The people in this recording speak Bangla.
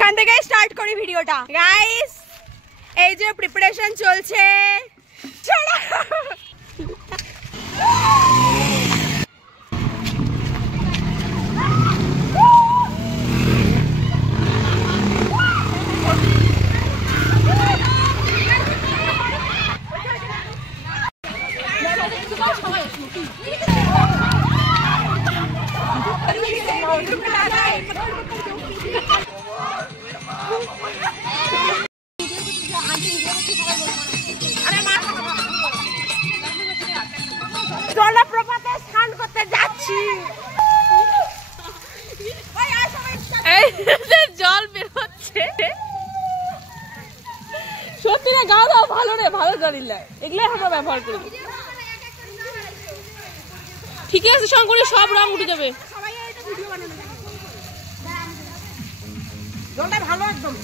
এখান থেকে স্টার্ট করি ভিডিওটা গাইস। এই যে প্রিপারেশন চলছে, জলপ্রপাতে স্নান করতে যাচ্ছি। জল বের হচ্ছে সত্যি না, গা দাও ভালো রে, ভালো জল এগুলো আমরা ব্যবহার করি। ঠিক আছে, শঙ্করে সব রং উঠে যাবে। জলটা ভালো একদম।